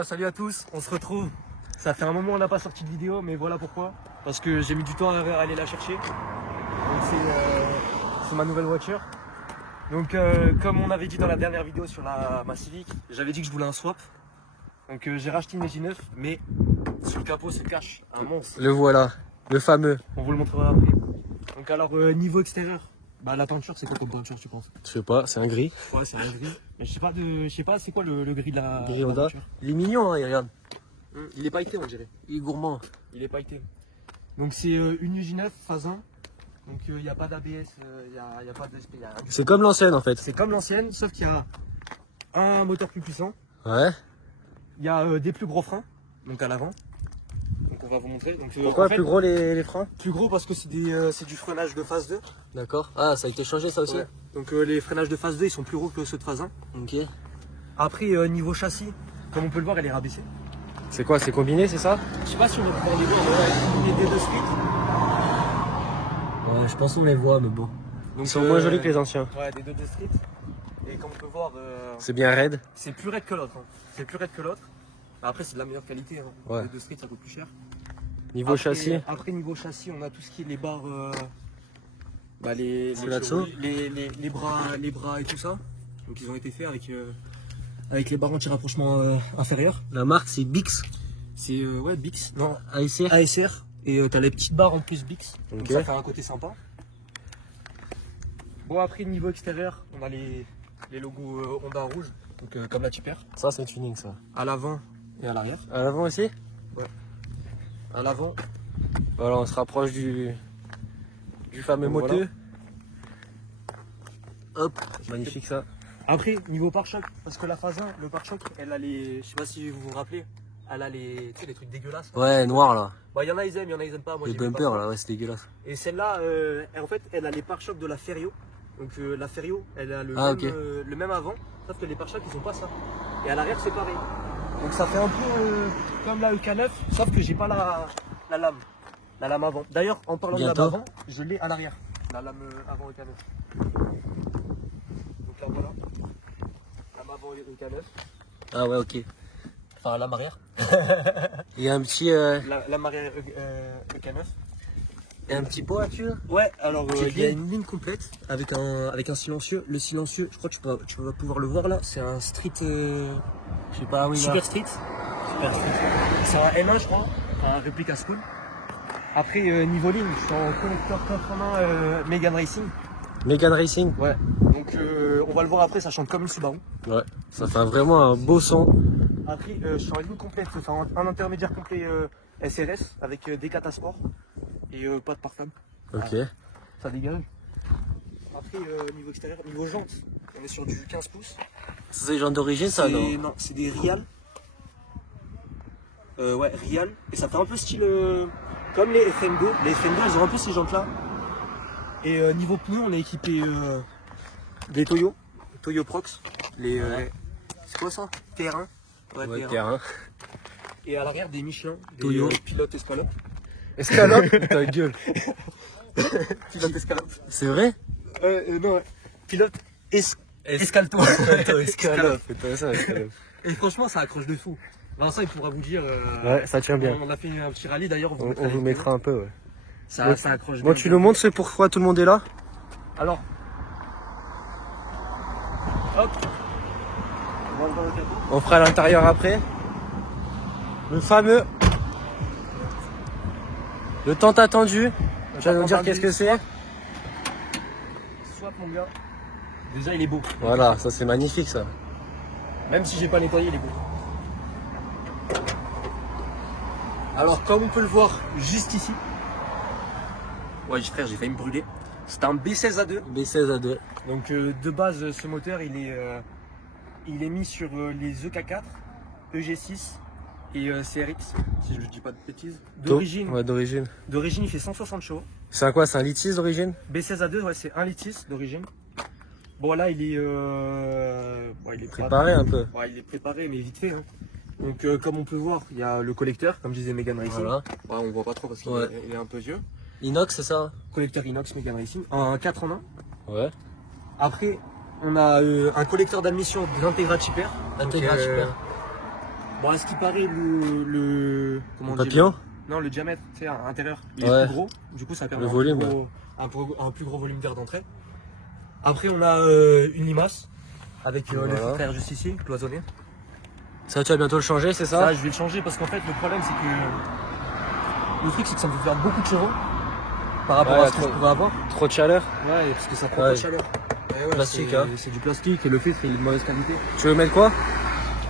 Oh, salut à tous, on se retrouve. Ça fait un moment on n'a pas sorti de vidéo, mais voilà pourquoi. Parce que j'ai mis du temps à aller la chercher. Donc c'est ma nouvelle voiture. Donc comme on avait dit dans la dernière vidéo sur ma Civic, j'avais dit que je voulais un swap. Donc j'ai racheté une J9, mais sur le capot se cache un monstre. Le voilà, le fameux. On vous le montrera après. Donc alors niveau extérieur, bah la peinture c'est quoi comme peinture tu penses? Je sais pas, c'est un gris. Ouais, c'est un gris. Mais je sais pas c'est quoi le gris de la voiture. Il est mignon, hein, il regarde. Il est pailleté on dirait. Il est gourmand. Il est pailleté. Donc c'est une J9 phase 1. Donc il n'y a pas d'ABS, il n'y a pas d'SP. C'est comme l'ancienne en fait. C'est comme l'ancienne, sauf qu'il y a un moteur plus puissant. Ouais. Il y a des plus gros freins, donc à l'avant. Donc on va vous montrer. Donc, pourquoi en fait, plus gros les freins? Plus gros parce que c'est du freinage de phase 2. D'accord. Ah, ça a été changé ça aussi, ouais. Donc les freinages de phase 2 ils sont plus gros que ceux de phase 1. Ok. Après niveau châssis, comme on peut le voir, elle est rabaissée. C'est quoi? C'est combiné, c'est ça? Je sais pas si on va pouvoir les voir, mais ouais, combiné des deux street. Ouais, je pense qu'on les voit, mais bon. Donc, ils sont moins jolis que les anciens. Ouais, des deux street. Et comme on peut voir, c'est bien raide. C'est plus raide que l'autre. Hein. C'est plus raide que l'autre. Après, c'est de la meilleure qualité. Hein. Ouais. Les deux street, ça coûte plus cher. Niveau châssis. Après, niveau châssis, on a tout ce qui est les barres, bah, les bras et tout ça. Donc, ils ont été faits avec les barres anti-rapprochement inférieures. La marque, c'est Bix. C'est ouais, Bix. Non, ASR. ASR. Et t'as les petites barres en plus Bix. Okay. Donc ça fait un côté sympa. Bon, après, niveau extérieur, on a les logos Honda rouge. Donc comme la Tipper. Ça, c'est tuning ça. À l'avant et à l'arrière. À l'avant aussi? Ouais. À l'avant. Voilà, on se rapproche du fameux moteur. Voilà. Hop, magnifique ça. Après, niveau pare-choc, parce que la phase 1, le pare-choc, elle a les. Je sais pas si vous vous rappelez, elle a les trucs dégueulasses. Ouais, noir là. Bah, il y en a, ils aiment, il y en a, ils aiment pas. Moi, les bumpers là, ouais, c'est dégueulasse. Et celle-là, en fait, elle a les pare-chocs de la Ferio. Donc la Ferio, elle a le même avant, sauf que les pare-chocs, ils sont pas ça. Et à l'arrière, c'est pareil. Donc ça fait un peu comme la EK9, sauf que j'ai pas la lame avant. D'ailleurs, en parlant de lame avant, je l'ai à l'arrière, la lame avant EK9. Donc là voilà, lame avant EK9. Ah ouais, ok. Enfin lame arrière. Il y a un petit... lame arrière EK9. Et un petit pot là-dessus? Ouais, alors il y a une ligne complète avec un silencieux. Le silencieux, je crois que tu vas pouvoir le voir là, c'est un street... je sais pas, oui, Super Street. Super Street. C'est un M1 je crois, un réplique à school. Après niveau ligne, je suis en connecteur coffre en main Megane Racing. Megane Racing? Ouais, donc on va le voir après, ça chante comme une Subaru. Ouais, ça fait vraiment un beau son. Après je suis en ligne complète, enfin un intermédiaire complet SRS avec des catasports. Et pas de pare-femme. Ok. Ça dégage. Après, niveau extérieur, niveau jantes, on est sur du 15 pouces. C'est des jantes d'origine ça, non? Non, c'est des Rial. Ouais, Rial. Et ça fait un peu style comme les FM2. Les FM2, elles ont un peu ces jantes là. Et niveau pneus, on est équipé des Toyo Prox. C'est quoi ça? TR1. Ouais, TR1. Et à l'arrière, des Michelin. Toyo. Pilote escalope. Escalope? Ta gueule. Pilote escalope. C'est vrai? Non, ouais. Pilote escalto. Escalope. C'est ça, escalope. Et franchement, ça accroche de fou. Vincent, il pourra vous dire. Ouais, ça tient bien. On a fait un petit rallye d'ailleurs. On vous mettra un peu, ouais. Ça accroche bien. Bon, tu nous montres pourquoi tout le monde est là? Alors. Hop. On fera l'intérieur après. Le fameux. Le tant attendu. Tu vas nous dire qu'est-ce que c'est? Swap mon gars. Déjà il est beau. Voilà, ça c'est magnifique ça. Même si j'ai pas nettoyé, il est beau. Alors comme on peut le voir juste ici. Ouais frère, j'ai failli me brûler. C'est un B16A2. B16A2. Donc de base ce moteur il est mis sur les EK4, EG6 et CRX, si je ne dis pas de bêtises. D'origine. Ouais, d'origine. D'origine, il fait 160 chevaux. C'est un quoi? C'est un litre 6 d'origine? B16A2, ouais, c'est 1 litre 6 d'origine. Bon, là, il est préparé un peu. Ouais, il est préparé, mais vite fait. Hein. Donc, comme on peut voir, il y a le collecteur, comme je disais, Megane Racing. Voilà. Ouais, on voit pas trop parce qu'il est un peu vieux. Inox, c'est ça? Collecteur inox Megane Racing, un 4 en 1. Ouais. Après, on a un collecteur d'admission d'Integra Tipper. Bon, à ce qui paraît, comment Le on dit, papillon. non, le diamètre, tu sais, à l'intérieur, il est Ouais. plus gros. Du coup, ça permet Le volume, un plus gros volume d'air d'entrée. Après, on a une limace avec le Voilà. filtre à air juste ici, cloisonné. Ça, tu vas bientôt le changer, c'est ça? Ça, je vais le changer parce qu'en fait, le problème, c'est que le truc, c'est que ça me fait faire beaucoup de chevaux par rapport à ce que je pourrais avoir. Trop de chaleur. Ouais, parce que ça prend pas de chaleur. Et ouais, Plastique, c'est du plastique et le filtre, il est de mauvaise qualité. Tu veux mettre quoi?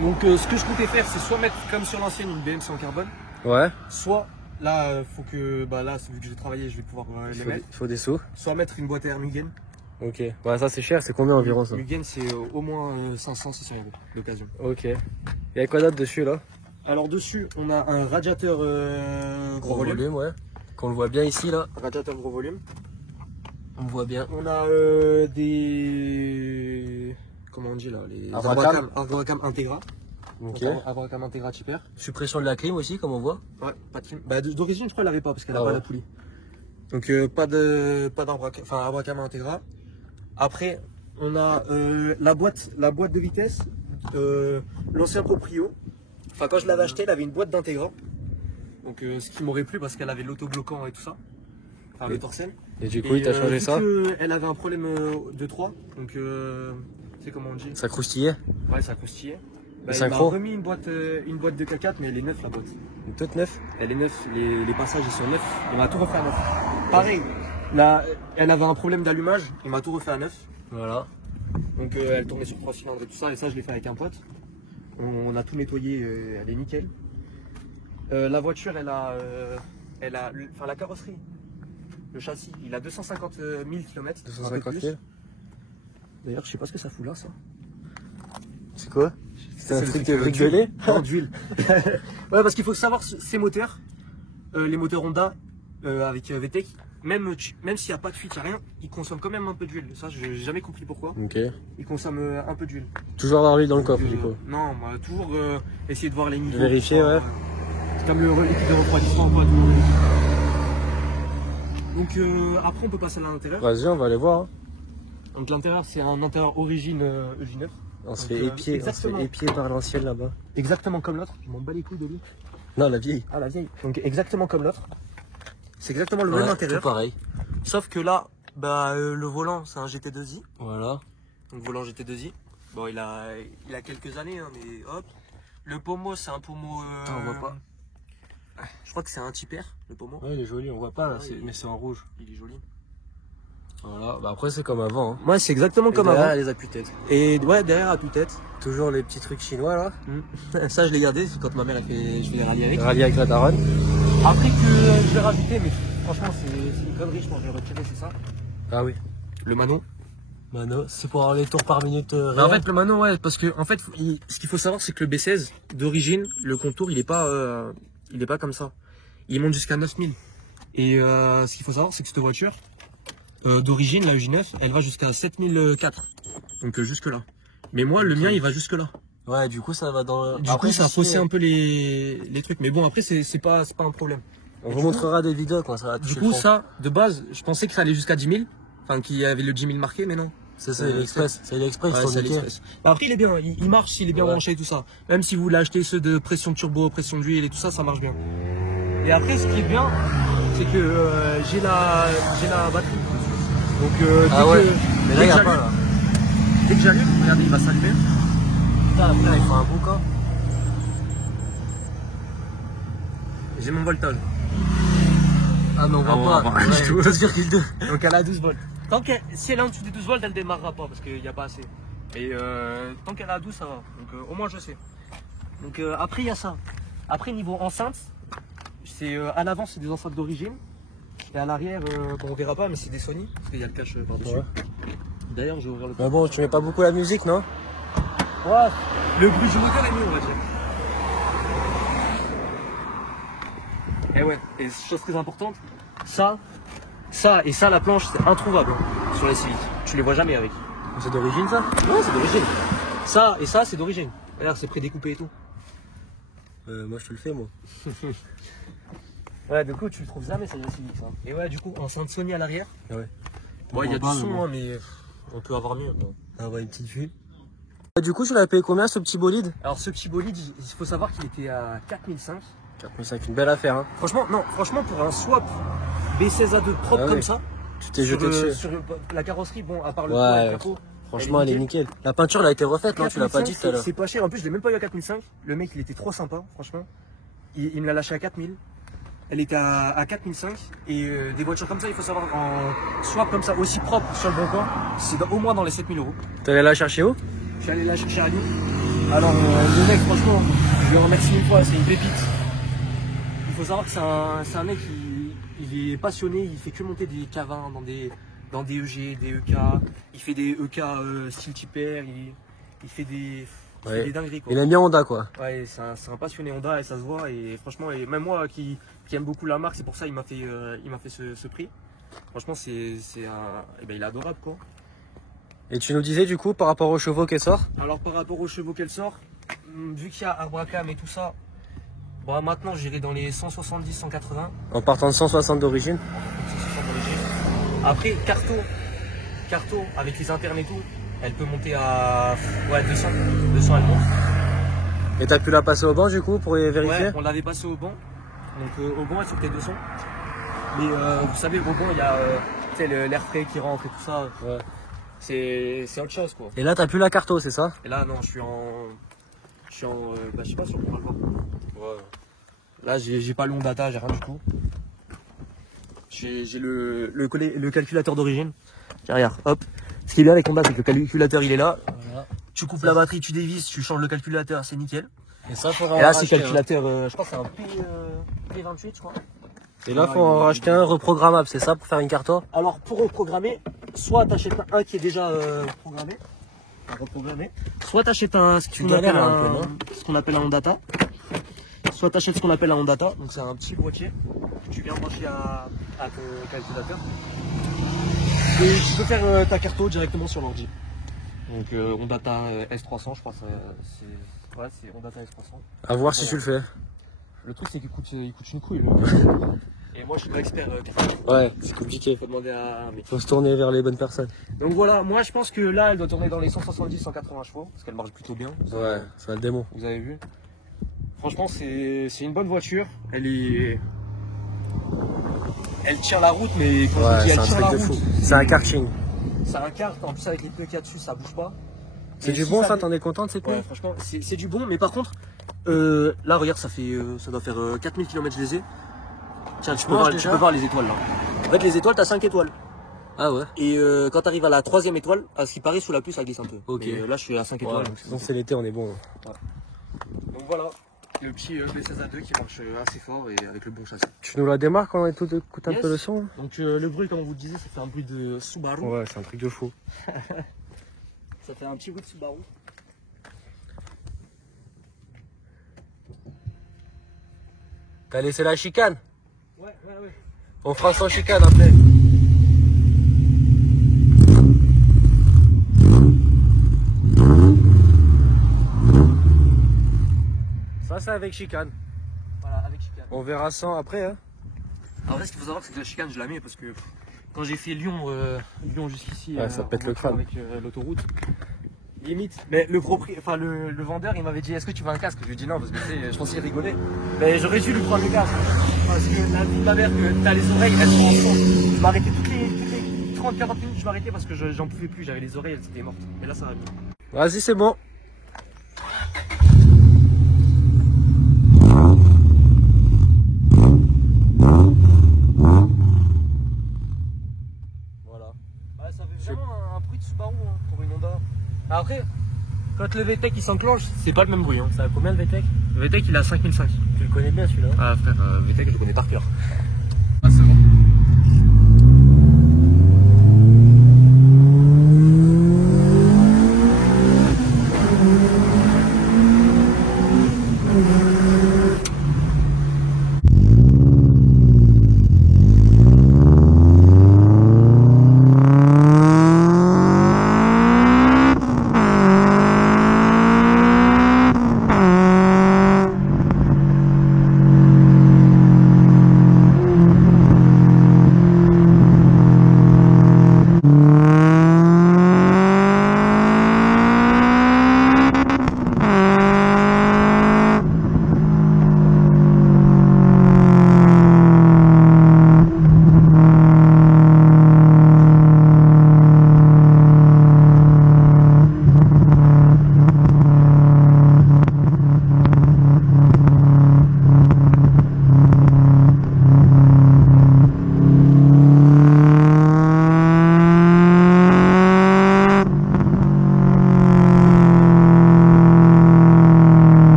Donc, ce que je comptais faire, c'est soit mettre comme sur l'ancienne une BMC en carbone, Ouais. soit là, faut que, bah là, vu que j'ai travaillé, je vais pouvoir les mettre. Il faut des sous. Soit mettre une boîte à air Mugen. Ok. Ouais, ça c'est cher, c'est combien environ ça? Mugen, c'est au moins 500-600 € d'occasion. Ok. Il y a quoi d'autre dessus là? Alors dessus, on a un radiateur gros volume. Ouais. Qu'on le voit bien ici là. Radiateur gros volume. On voit bien. On a des... Comment on dit là, les Abracam Integra. Ok. Abracam Integra Tipper. Suppression de la clim aussi, comme on voit. Ouais, pas de clim. Bah, d'origine, je crois qu'elle l'avait pas parce qu'elle a Ah pas ouais. la poulie. Donc pas d'Abracam, enfin Abracam Integra. Après, on a la boîte de vitesse, l'ancien proprio. Enfin, quand je l'avais acheté, elle avait une boîte d'Integra. Donc ce qui m'aurait plu parce qu'elle avait l'autobloquant et tout ça. Enfin, le torsel. Et du coup, il t'a changé ça? Elle avait un problème de 3. Donc, tu sais comment on dit? Ça croustillait? Ouais, ça croustillait. Bah, il m'a synchro? remis une boîte de K4, mais elle est neuve la boîte. Toute neuf? Elle est neuve, les passages ils sont neufs. Il m'a tout refait à neuf. Pareil, là, elle avait un problème d'allumage, il m'a tout refait à neuf. Voilà. Donc elle tournait sur 3 cylindres et tout ça, et ça je l'ai fait avec un pote. On a tout nettoyé, elle est nickel. La voiture, elle a la carrosserie, le châssis, il a 250 000 km. 250 000? D'ailleurs, je sais pas ce que ça fout là, ça. C'est quoi? C'est un le truc truc de rigoler? Non, d'huile. Ouais, parce qu'il faut savoir ces moteurs, les moteurs Honda avec VTEC, même s'il n'y a pas de fuite, il n'y a rien, ils consomment quand même un peu d'huile. Ça, je n'ai jamais compris pourquoi. Ok. Ils consomment un peu d'huile. Toujours avoir l'huile dans le coffre, du coup. Non, moi, toujours essayer de voir les niveaux. Vérifier, ouais. C'est comme le liquide de refroidissement, quoi. Donc après, on peut passer à l'intérieur. Vas-y, on va aller voir. Hein. Donc l'intérieur, c'est un intérieur origine EJ9. On se fait épier par l'ancienne là-bas. Exactement comme l'autre. Je m'en bats les couilles de lui. Non, la vieille. Ah, la vieille. Donc exactement comme l'autre. C'est exactement le même intérieur. Tout pareil. Sauf que là, bah, le volant, c'est un GT2i. Voilà. Donc volant GT2i. Bon, il a quelques années, hein, mais hop. Le pommeau, c'est un pommeau. On voit pas. Je crois que c'est un Tipper, le pommeau. Ouais, il est joli, on voit pas là, mais c'est en rouge. Il est joli. Voilà, bah après c'est comme avant. Hein. Ouais, c'est exactement comme derrière, avant. les appuis-têtes. Et ouais, derrière, à tue-tête. Toujours les petits trucs chinois là. Ça, je l'ai gardé, c'est quand ma mère je fais les rallyes avec. Rallye avec la daronne. Après que je l'ai rajouté, mais franchement, c'est une connerie, je pense que je vais retirer, c'est ça. Ah oui. Le Manon. Mano, c'est pour avoir les tours par minute. En fait, le Manon, ouais, parce que en fait, ce qu'il faut savoir, c'est que le B16, d'origine, le contour, il est pas comme ça. Il monte jusqu'à 9000. Et ce qu'il faut savoir, c'est que cette voiture, d'origine, la UJ9, elle va jusqu'à 7004. Donc jusque là. Mais moi, le mien, il va jusque là. Ouais, du coup, ça va dans. Du coup, ça a faussé un peu les trucs. Mais bon, après, c'est pas un problème. On vous montrera des vidéos quand ça va toucher. Du coup, ça, de base, je pensais que ça allait jusqu'à 10 000. Enfin, qu'il y avait le 10 000 marqué, mais non. C'est ça, l'Express. C'est l'Express, ouais, bah après, il est bien, il marche, il est bien branché et tout ça. Même si vous voulez acheter ceux de pression turbo, pression d'huile et tout ça, ça marche bien. Et après, ce qui est bien, c'est que j'ai la batterie. Donc, mais là, il n'y a pas là. Dès que j'allume, regardez, il va s'allumer. Putain, après, il faut un boucan. J'ai mon voltage. Ah, mais on voit pas. Du tout. Ouais. Donc, elle a 12 volts. Si elle est en dessous des 12 volts, elle démarrera pas parce qu'il n'y a pas assez. Et tant qu'elle est à 12, ça va. Donc au moins je sais. Donc après il y a ça. Après niveau enceinte, c'est à l'avant c'est des enceintes d'origine. Et à l'arrière, bon, on verra pas mais c'est des Sony. Parce qu'il y a le cache par-dessus. Ouais. D'ailleurs je vais ouvrir le Mais bon, tu mets pas beaucoup la musique, non? Ouais, le bruit du moteur est mieux on va dire. Et ouais, et chose très importante, ça et ça la planche c'est introuvable hein, sur les Civic. Tu les vois jamais avec. C'est d'origine ça? Ouais, c'est d'origine. Ça et ça c'est d'origine. D'ailleurs c'est prédécoupé et tout. Moi je te le fais moi. Ouais, du coup tu le trouves jamais sur les Civic ça. Et ouais, du coup enceinte Sony à l'arrière. Ouais. Ouais, il y a du son hein, mais on peut avoir mieux. Ah ouais, une petite vue. Du coup, tu l'as payé combien ce petit bolide? Alors ce petit bolide, il faut savoir qu'il était à 4005. 4005, une belle affaire. Hein. Franchement, non, franchement pour un swap B16A2 propre comme ça, tu t'es jeté dessus. Sur la carrosserie, bon, à part le capot, franchement, elle est nickel. La peinture, elle a été refaite, non? Tu l'as pas dit tout à l'heure. C'est pas cher, en plus je l'ai même pas eu à 4005. Le mec, il était trop sympa, franchement. Il me l'a lâché à 4000. Elle était à 4005. Et des voitures comme ça, il faut savoir, en swap comme ça, aussi propre sur le bon coin, c'est au moins dans les 7000 euros. T'es allé la chercher où? Je suis allé la chercher à Lyon. Alors, le mec, franchement, je le remercie une fois, c'est une pépite. Il faut savoir que c'est un mec il est passionné, il fait que monter des K20 dans des EG, des EK. Il fait des EK style Tipper, il fait des dingueries quoi. Il aime bien Honda quoi. Ouais, c'est un passionné Honda et ça se voit. Et franchement, et même moi qui aime beaucoup la marque, c'est pour ça qu'il m'a fait ce prix. Franchement, il est adorable quoi. Et tu nous disais du coup par rapport aux chevaux qu'elle sort? Alors par rapport aux chevaux qu'elle sort, vu qu'il y a Arbracam et tout ça, bon, maintenant j'irai dans les 170-180. En partant de 160 d'origine. Après Carto avec les internes et tout, elle peut monter à 200 elle monte. Et t'as pu la passer au banc du coup pour les vérifier? Ouais, on l'avait passé au banc. Donc au banc elle sortait 200. Mais vous savez au banc il y a l'air frais qui rentre et tout ça. Ouais. C'est autre chose quoi. Et là t'as plus la Carto, c'est ça? Et là non, je suis en je sais pas si on pourra le voir. Ouais. Là j'ai pas le long data, j'ai rien du tout. J'ai le calculateur d'origine. Derrière, hop. Ce qui est bien avec Honda, c'est que le calculateur il est là. Voilà. Tu coupes la batterie, tu dévisses, tu changes le calculateur, c'est nickel. Et ça faut Et là c'est le calculateur, je pense que c'est un P28 je crois. Et là, faut en racheter un reprogrammable, c'est ça, pour faire une Carto? Alors, pour reprogrammer, soit tu achètes un qui est déjà reprogrammé, soit tu achètes ce qu'on appelle un Ondata, soit tu achètes ce qu'on appelle un Ondata, donc c'est un petit boîtier que tu viens brancher à ton calculateur. Et tu peux faire ta Carto directement sur l'ordi. Donc, Ondata S300, je crois, c'est Ondata S300. À voir si tu le fais. Le truc, c'est qu'il coûte une couille. Et moi je suis pas expert. Ouais, c'est compliqué. Faut demander à un mec. Faut se tourner vers les bonnes personnes. Donc voilà, moi je pense que là elle doit tourner dans les 170-180 chevaux parce qu'elle marche plutôt bien. Ouais, c'est un démon. Vous avez vu. Franchement c'est une bonne voiture. Elle tient la route, mais quand je dis elle tient la route, c'est un karting. C'est un kart, en plus avec les pneus qu'il y a dessus ça bouge pas. C'est du bon ça, t'en es content de ces pneus? Ouais, franchement c'est du bon, mais par contre là regarde, ça doit faire 4000 km je les ai. Tiens, tu peux voir les étoiles là. En fait, les étoiles, t'as 5 étoiles. Ah ouais. Et quand t'arrives à la 3e étoile, à ce qui paraît, sous la pluie, ça glisse un peu. Ok. Et, là, je suis à 5 étoiles. Donc c'est l'été, on est bon. Ouais. Donc voilà, le petit B16A2 qui marche assez fort et avec le bon châssis. Tu nous la démarres quand on écoute un peu le son? Donc le bruit, comme on vous le disait, ça fait un bruit de Subaru. Ouais, c'est un truc de fou. Ça fait un petit bruit de Subaru. T'as laissé la chicane? Ouais. On fera sans chicane après. Ça c'est avec chicane. Voilà, avec chicane. On verra sans après. Hein. Alors là, ce qu'il faut savoir, c'est que la chicane, je la mets parce que quand j'ai fait Lyon jusqu'ici, ça pète le crâne. Avec l'autoroute. Limite, mais le vendeur il m'avait dit est-ce que tu veux un casque? Je lui ai dit non parce que je pensais qu'il rigolait. Mais j'aurais dû lui prendre le casque. Parce que la vie de ma mère que t'as les oreilles, elles sont en son. Je m'arrêtais toutes les 30-40 minutes, je m'arrêtais parce que j'en pouvais plus, j'avais les oreilles, elles étaient mortes. Mais là ça va mieux. Vas-y c'est bon. Voilà. Ouais, ça fait vraiment un bruit de Subaru hein, pour une Honda. Après, quand le VTEC il s'enclenche, c'est pas le même bruit. Hein. Ça a combien le VTEC? Le VTEC il a 5005. Tu le connais bien celui-là? Ah frère, VTEC je le connais par cœur. Ah c'est bon.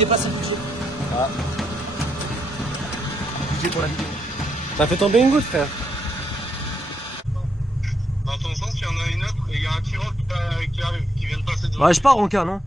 déplace un budget. Ah. Budget pour la vidéo. T'as fait tomber une goutte, frère. Dans ton sens, il y en a une autre et il y a un T-Roc qui arrive, qui vient de passer devant. Ouais, je pars en cas, non?